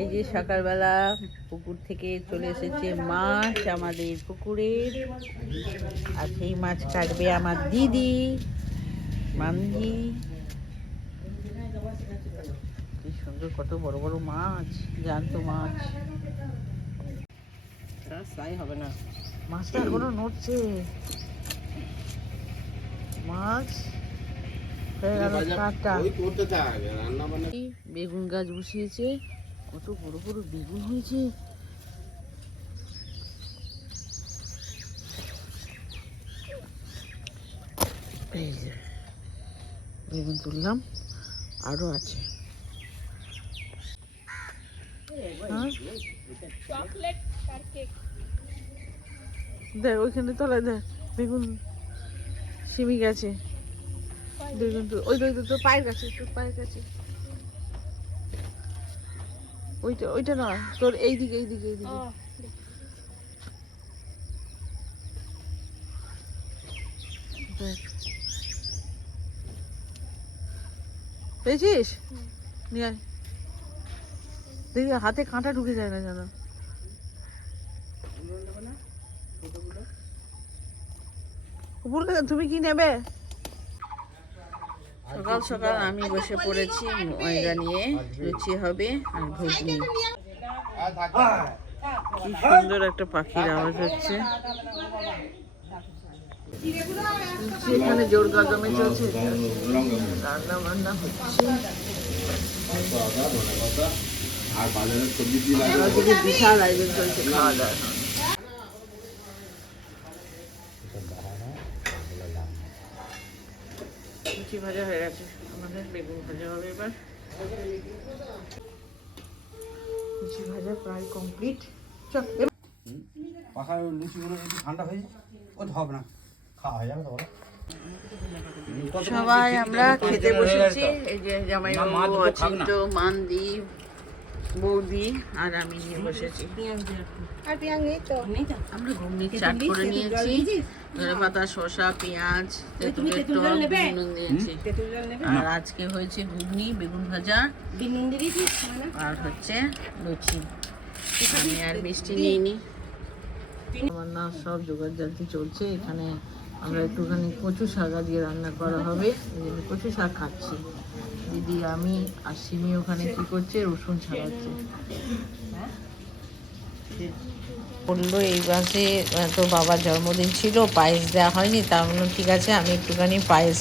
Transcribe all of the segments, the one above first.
এই যে সকালবেলা পুকুর থেকে চলে এসেছে মাছ আমাদের পুকুরের। আর সেই মাছ কাটবে আমার দিদি মানজি কি সুন্দর কত বড় বড় মাছ জ্যান্ত মাছ। সাই হবে না। মাছটা এখনও নড়ছে মাছ? হয়ে বেগুন গাছ বসিয়েছে কত বড় বড় বেগুন হয়েছে। বেগুন তুললাম আরও আছে। হ্যাঁ? দেখ ওইখানে তলায় দেখ বেগুন সিমি গেছে। বেগুন ওই তো তো পায়ের কাছে তোর পায়ের কাছে। ওইটা ওইটা নয় তোর এইদিকে এইদিকে এইদিকে। পেয়েছিস? নিয়ে দেখি হাতে কাঁটা ঢুকে যায় না যেন। বললে তুমি কি নেবে? সকাল সকাল আমি বসে পড়েছি ময়দা নিয়ে লুচি হবে আর ঘুগনি কি সুন্দর একটা পাখির আওয়াজ হচ্ছে। এখানে জোর চলছে। রান্না বান্না হচ্ছে। আর বাজারের সবজি বিশাল আয়োজন চলছে খাওয়া দাওয়া। লুচি ভাজা হয়ে গেছে। আমাদের বেগুন ভাজা হবে এবার। লুচি ভাজা প্রায় কমপ্লিট চল পাখা লুচিগুলো একটু ঠান্ডা হয়ে ও হবে না। খাওয়া হয়ে যাবে তো সবাই আমরা খেতে বসেছি। এই যে জামাই বাবু অচিন্ত মান্দি বৌদি আর আমি নিয়ে বসেছি। আমরা ঘুগনি চাট করে নিয়েছি। ধরে পাতা শসা পেঁয়াজ তেঁতুলের টক দিয়েছি আর আজকে হয়েছে ঘুগনি বেগুন ভাজা। আর হচ্ছে লুচি। আমি আর মিষ্টি নিইনি। আমার না সব জোগাড় জাতি চলছে। এখানে আমরা একটুখানি কচু শাক দিয়ে রান্না করা হবে। এই জন্য কচু শাক খাচ্ছি। দিদি, আমি আর সিমি ওখানে কি করছে? রসুন ছাড়াচ্ছে। বলল, এই মাসে তো বাবার জন্মদিন ছিল, পায়েস দেওয়া হয়নি। তা বলল ঠিক আছে, আমি একটুখানি পায়েস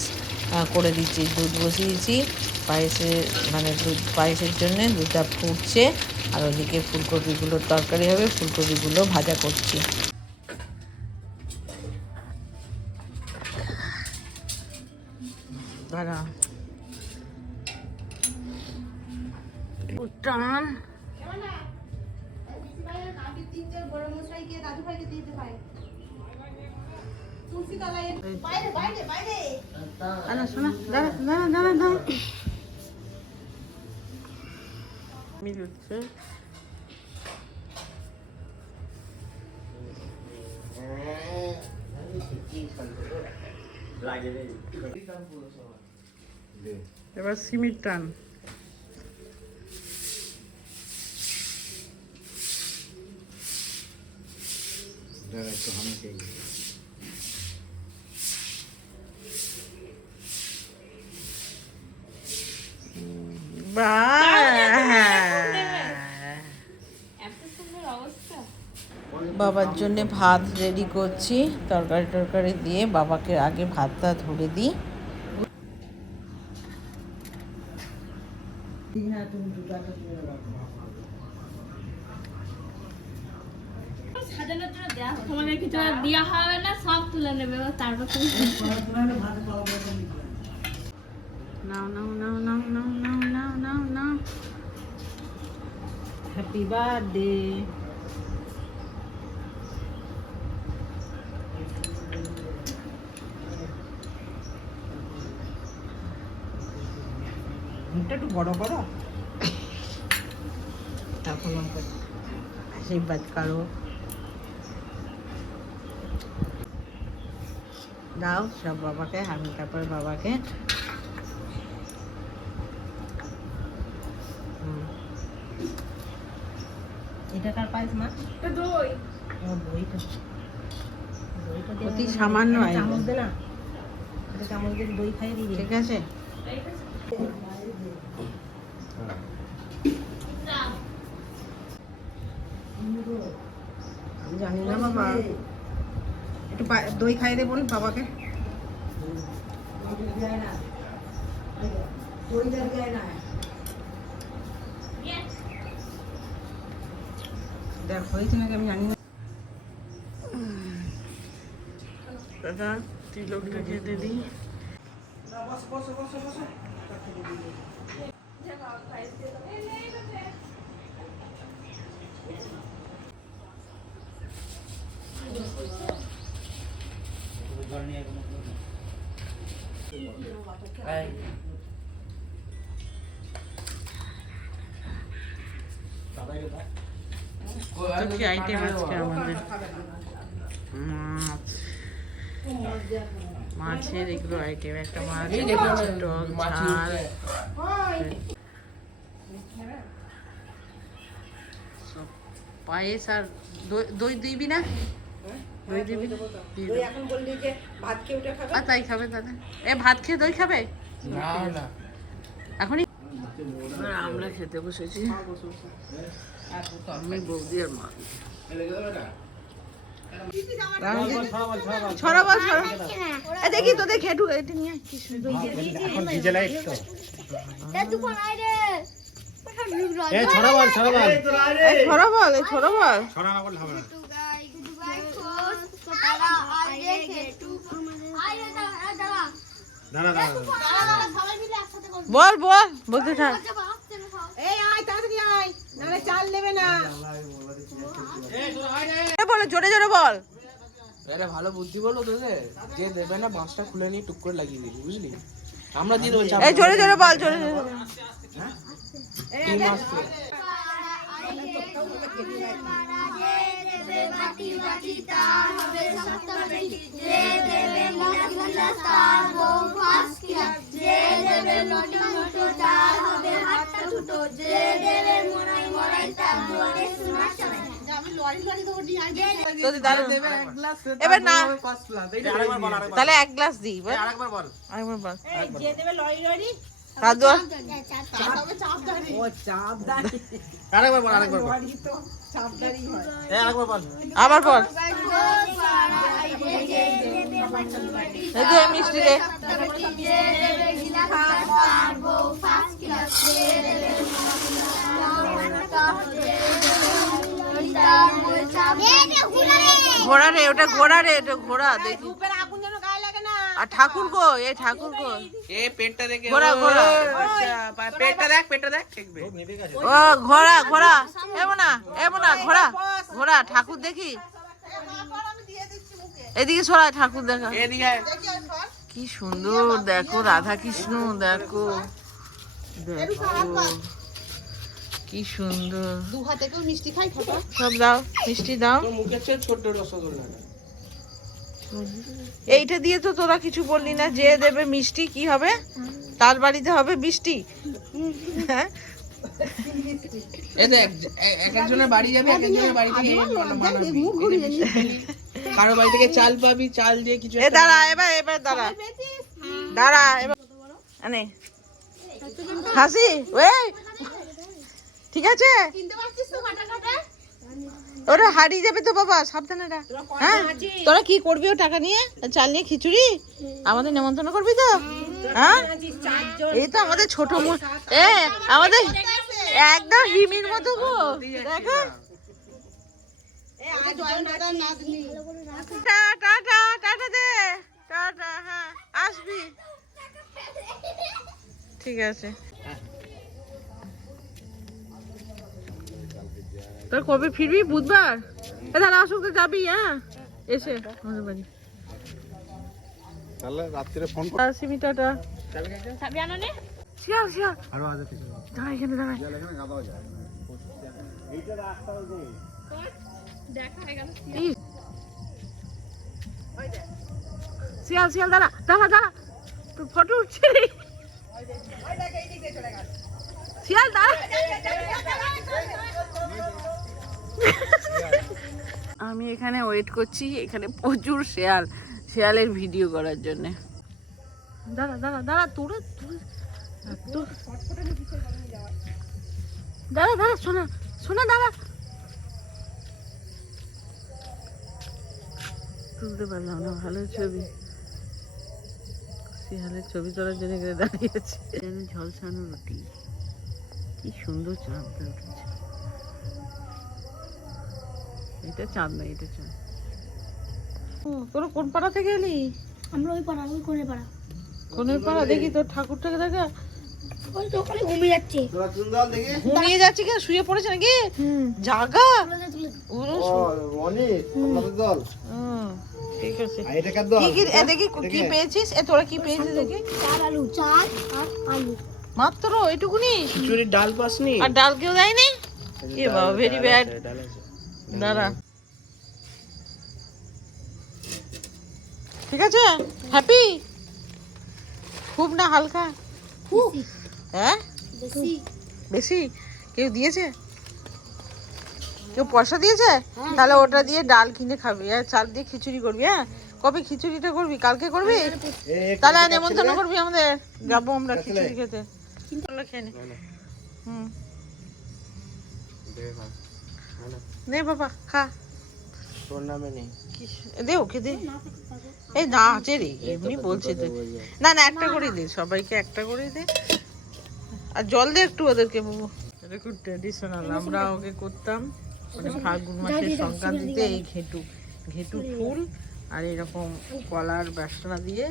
করে দিচ্ছি। দুধ বসিয়েছি। পায়েসের মানে দুধ, পায়েসের জন্য দুধটা ফুটছে। আর ওদিকে ফুলকপিগুলোর তরকারি হবে। ফুলকপিগুলো ভাজা করছি। পারা টান মিলছে লাগে এবার সিমির টান। একটু খেয়ে বাবার জন্য ভাত রেডি করছি। তরকারি টরকারি দিয়ে বাবাকে আগে ভাতটা ধরে দিই তোমাদের কিছু আর দেওয়া হবে না সব তুলে নেবে তারপর নাও নাও নাও নাও নাও নাও নাও নাও নাও হ্যাপি বার্থডে মুখটা একটু বড় করো। আমাকে আশীর্বাদ করো। দাও সব বাবাকে আমি তারপর বাবাকে। এটা কার পায়েস মা? দই। ও দইটা দইটা অতি সামান্য একটা আইটেম। চামচ দে না। একটা চামচ দিয়ে দই খাইয়ে দিবি। ঠিক আছে। একটু দই খাইয়ে দে বোন, বাবাকে। দেখ, হয়েছে নাকি আমি জানি না। দাদা তিলকটা খেতে দিই তো কি আইটেম আজকে আমাদের মাছ মাছের এগুলো আইটেম একটা মাছ টক ঝাল। সব পায়েস আর দই- দই দিবি না? দই দিবি? দিয়ে দই দেবো। এখন বললি যে ভাত খেয়ে উঠে খাবে? আর তাই খাবে দাদা এ ভাত খেয়ে দই খাবে? এখনই? আমরা খেতে বসেছি। আমি বৌদি আর মা। ছড়া বল ছড়া এ দেখি তোদের খেটু এটা নিয়ে কি সুন্দর। এখন ডিজে লাইট তো। দুপুর আইরে এ ছড়া বল এই বল। এই বল ছড়া না বললে হবে না। দাঁড়া দাঁড়া। বল বল বলতে থাক। এই আয় তাড়াতাড়ি আয়। নাহলে চাল নেবে না। এ বলে জোরে জোরে বল। আরে ভালো বুদ্ধি বলো তোদের। যে দেবে না বাঁশটা খুলে নিয়ে টুক করে লাগিয়ে দিবি বুঝলি? আমরা দিয়ে দেবো চাপ এই জোরে জোরে বল জোরে জোরে বল। টিম আসছে তোদের দাঁড়া এবার না আরেকবার তাহলে এক গ্লাস দিই বল আরেকবার বল। আরেকবার বল। এই যে দেবে লরি লরি হাত ধোয়া। ও চাপদারি আরেকবার বল আরেকবার বল লরি তো চাপদারি হয় এ আরেকবার বল আবার বল এই যে মিষ্টি রে ঘোড়া রে ওটা ঘোড়া রে ওটা ঘোড়া দেখি। ধূপের আগুন যেন গায়ে লাগে না। আর ঠাকুর গো এ ঠাকুর গো। এ পেটটা দেখে ঘোড়া, ঘোড়া। আচ্ছা, পেটটা দেখ পেটটা দেখ দেখবে। ও ঘোড়া ঘোড়া। এমন না এমন না ঘোড়া ঘোড়া ঠাকুর দেখি। এদিকে সরাই ঠাকুর দেখা। এদিকে। কি সুন্দর দেখো রাধা কৃষ্ণ দেখো। দেখো। কি সুন্দর। দু হাতে কেউ মিষ্টি খাই খাব। সব দাও মিষ্টি দাও। তোর মুখের চেয়ে ছোট্ট রসগোল্লাটা এইটা দিয়ে তো তোরা কিছু বললি না যে দেবে মিষ্টি কি হবে? তার বাড়িতে হবে বৃষ্টি হ্যাঁ? এ দেখ এক একজনের বাড়ি যাবে এক একজনের বাড়ি থেকে কারও বাড়ি থেকে চাল পাবি চাল দিয়ে কিছু এ দাঁড়া এবার এবার দাঁড়া। দাঁড়া এবার আনে। হাসি ওই। ঠিক আছে? ওটা হারিয়ে যাবে তো বাবা সাবধানে হ্যাঁ? তোরা কি করবি ও টাকা নিয়ে? চাল নিয়ে খিচুড়ি? আমাদের নেমন্তন্ন করবি তো? হ্যাঁ? এই তো আমাদের ছোট এ আমাদের একদম হিমির মতো গো। দেখো। টা টা টা টাটা দে। টাটা হ্যাঁ আসবি। ঠিক আছে। তোর কবে ফিরবি? বুধবার? এ দাদা আসুক তো যাবি হ্যাঁ? এসে। আমাদের বাড়ি। তাহলে রাত্রিরে ফোন কর। আসিমি টাটা। চাবি আনো নে। শিয়াল শিয়াল। আরও আছে কিছু। দাঁড়া এখানে দাঁড়া। এখানে গাদাও যায়। দেখা হয়ে গেল। শিয়াল শিয়াল দাঁড়া দাঁড়া দাঁড়া। তোর ফটো উঠছে। রে শিয়াল দাঁড়া। আমি এখানে ওয়েট করছি, এখানে প্রচুর শেয়াল, শেয়ালের ভিডিও করার জন্য। দাঁড়া দাঁড়া দাঁড়া, তোরা, তোর- দাঁড়া শোনা শোনা দাঁড়া। তুলতে পারলাম না, ভালো ছবি। শিয়ালের ছবি তোলার জন্য এখানে দাঁড়িয়েছি ঝলসানো রুটি। কি সুন্দর চাঁদটা উঠেছে। এটা চাঁদ না এটা চাঁদ। তোরা কোন পাড়া থেকে এলি? আমরা ওই পাড়া ওই পাড়া। কোনের পাড়া দেখি তোর ঠাকুরটাকে দেখা ওই তো ওখানে ঘুমিয়ে যাচ্ছে। ঘুমিয়ে যাচ্ছে শুয়ে পড়েছে নাকি? জাগা? ঠিক আছে। কি কি দেখি কি? পেয়েছিস? এ তোরা কি পেয়েছিস দেখি। চার আলু চার আর আলু। মাত্র এটুকুনি? খিচুড়ির ডাল পাসনি? আর ডাল কেউ দেয়নি? এ বাবা ভেরি ব্যাড দাঁড়া। ঠিক আছে? হ্যাপি খুব না হালকা? হ্যাঁ? বেশি। বেশি? কেউ দিয়েছে? কেউ পয়সা দিয়েছে? তাহলে ওটা দিয়ে ডাল কিনে খাবি। আর চাল দিয়ে খিচুড়ি করবি হ্যাঁ? কবে খিচুড়িটা করবি? কালকে করবি? তাহলে নেমন্তন্ন করবি আমাদের। যাব আমরা খিচুড়ি খেতে। খেয়ে হুম। নে বাবা খা। তোর নামে নেই দে ওকে দে। এই না আছে রে এমনি বলছে তো না না একটা করে দে সবাইকে একটা করে দে। আর জল দে একটু ওদেরকে বাবু। এটা খুব ট্রেডিশনাল আমরা ওকে করতাম। মানে ফাল্গুন মাসের সংক্রান্তিতে এই ঘেটু ঘেটু ফুল আর এরকম কলার বেসনা দিয়ে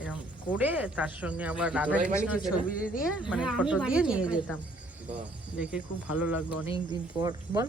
এরকম করে তার সঙ্গে আবার রাধা কৃষ্ণ ছবি দিয়ে মানে ফটো দিয়ে নিয়ে যেতাম। দেখে খুব ভালো লাগল অনেক দিন পর। বল।